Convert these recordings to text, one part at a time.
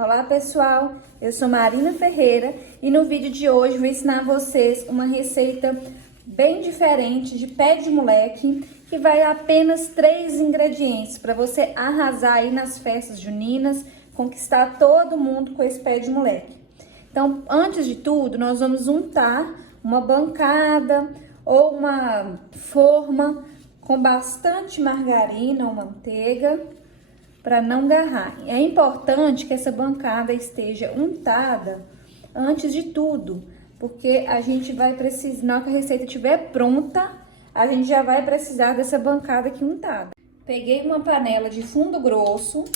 Olá pessoal, eu sou Marina Ferreira e no vídeo de hoje vou ensinar vocês uma receita bem diferente de pé de moleque, que vai apenas 3 ingredientes para você arrasar aí nas festas juninas, conquistar todo mundo com esse pé de moleque. Então, antes de tudo, nós vamos untar uma bancada ou uma forma com bastante margarina ou manteiga, para não agarrar. É importante que essa bancada esteja untada antes de tudo, porque a gente vai precisar, na hora que a receita estiver pronta, a gente já vai precisar dessa bancada aqui untada. Peguei uma panela de fundo grosso,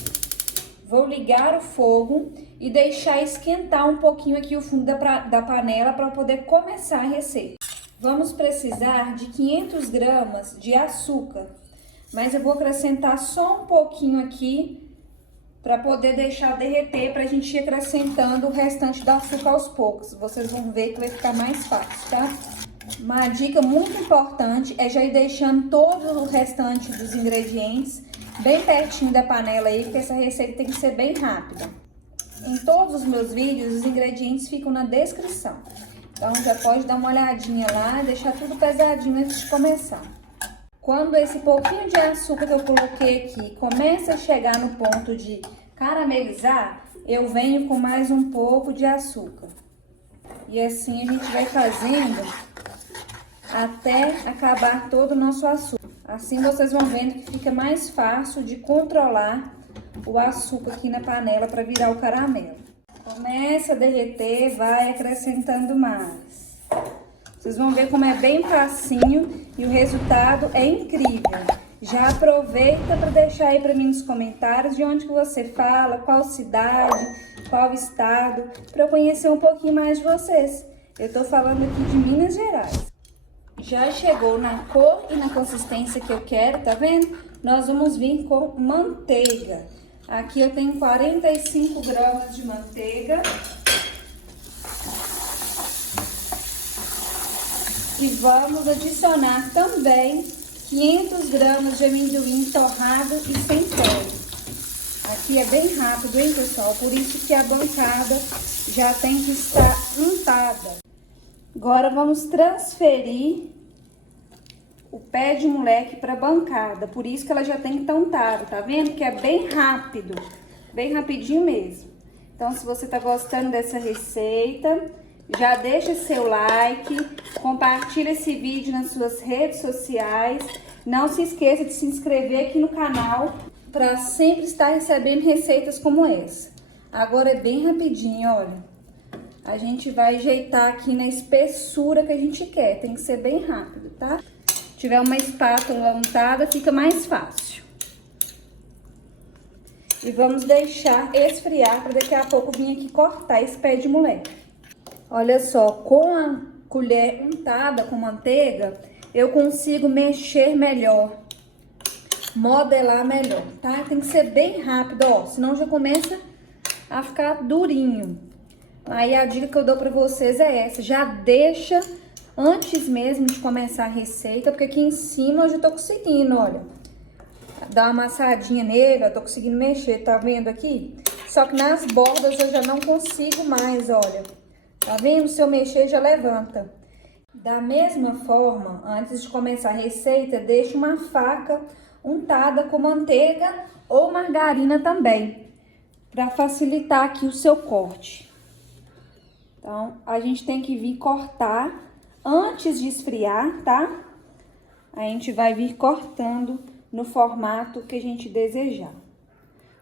vou ligar o fogo e deixar esquentar um pouquinho aqui o fundo da panela para poder começar a receita. Vamos precisar de 500 gramas de açúcar, mas eu vou acrescentar só um pouquinho aqui para poder deixar derreter, para a gente ir acrescentando o restante do açúcar aos poucos. Vocês vão ver que vai ficar mais fácil, tá? Uma dica muito importante é já ir deixando todo o restante dos ingredientes bem pertinho da panela aí, porque essa receita tem que ser bem rápida. Em todos os meus vídeos, os ingredientes ficam na descrição. Então já pode dar uma olhadinha lá, deixar tudo pesadinho antes de começar. Quando esse pouquinho de açúcar que eu coloquei aqui começa a chegar no ponto de caramelizar, eu venho com mais um pouco de açúcar. E assim a gente vai fazendo até acabar todo o nosso açúcar. Assim vocês vão vendo que fica mais fácil de controlar o açúcar aqui na panela para virar o caramelo. Começa a derreter, vai acrescentando mais. Vocês vão ver como é bem facinho e o resultado é incrível. Já aproveita para deixar aí para mim nos comentários de onde que você fala, qual cidade, qual estado, para eu conhecer um pouquinho mais de vocês. Eu tô falando aqui de Minas Gerais. Já chegou na cor e na consistência que eu quero, tá vendo? Nós vamos vir com manteiga. Aqui eu tenho 45 gramas de manteiga. E vamos adicionar também 500 gramas de amendoim torrado e sem pele. Aqui é bem rápido, hein, pessoal? Por isso que a bancada já tem que estar untada. Agora vamos transferir o pé de moleque para a bancada. Por isso que ela já tem que estar untada, tá vendo? Que é bem rápido, bem rapidinho mesmo. Então, se você tá gostando dessa receita, já deixa seu like, compartilha esse vídeo nas suas redes sociais. Não se esqueça de se inscrever aqui no canal para sempre estar recebendo receitas como essa. Agora é bem rapidinho, olha. A gente vai ajeitar aqui na espessura que a gente quer. Tem que ser bem rápido, tá? Se tiver uma espátula untada, fica mais fácil. E vamos deixar esfriar para daqui a pouco vir aqui cortar esse pé de moleque. Olha só, com a colher untada com manteiga, eu consigo mexer melhor, modelar melhor, tá? Tem que ser bem rápido, ó, senão já começa a ficar durinho. Aí a dica que eu dou pra vocês é essa, já deixa antes mesmo de começar a receita, porque aqui em cima eu já tô conseguindo, olha, dar uma amassadinha nele, eu tô conseguindo mexer, tá vendo aqui? Só que nas bordas eu já não consigo mais, olha. Tá vendo? Se eu mexer, já levanta. Da mesma forma, antes de começar a receita, deixa uma faca untada com manteiga ou margarina também, para facilitar aqui o seu corte. Então, a gente tem que vir cortar antes de esfriar, tá? A gente vai vir cortando no formato que a gente desejar.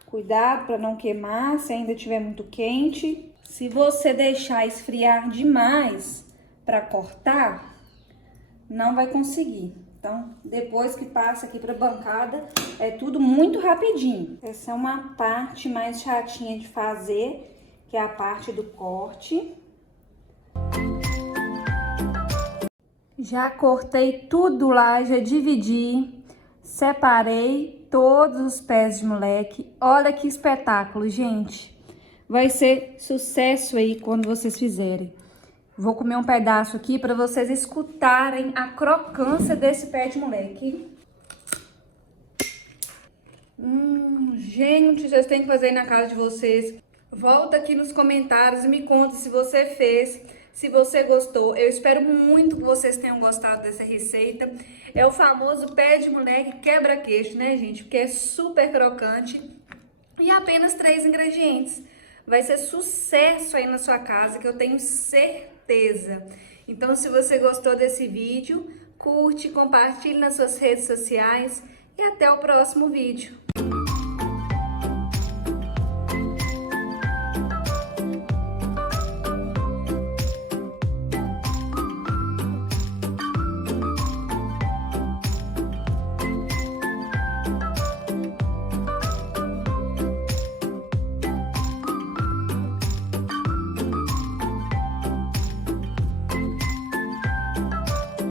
Cuidado para não queimar, se ainda estiver muito quente. Se você deixar esfriar demais para cortar, não vai conseguir. Então, depois que passa aqui para a bancada, é tudo muito rapidinho. Essa é uma parte mais chatinha de fazer, que é a parte do corte. Já cortei tudo lá, já dividi, separei todos os pés de moleque. Olha que espetáculo, gente. Vai ser sucesso aí quando vocês fizerem. Vou comer um pedaço aqui para vocês escutarem a crocância desse pé de moleque. Gente, vocês têm que fazer aí na casa de vocês. Volta aqui nos comentários e me conta se você fez, se você gostou. Eu espero muito que vocês tenham gostado dessa receita. É o famoso pé de moleque quebra-queixo, né, gente? Porque é super crocante e apenas 3 ingredientes. Vai ser sucesso aí na sua casa, que eu tenho certeza. Então, se você gostou desse vídeo, curte, compartilhe nas suas redes sociais e até o próximo vídeo.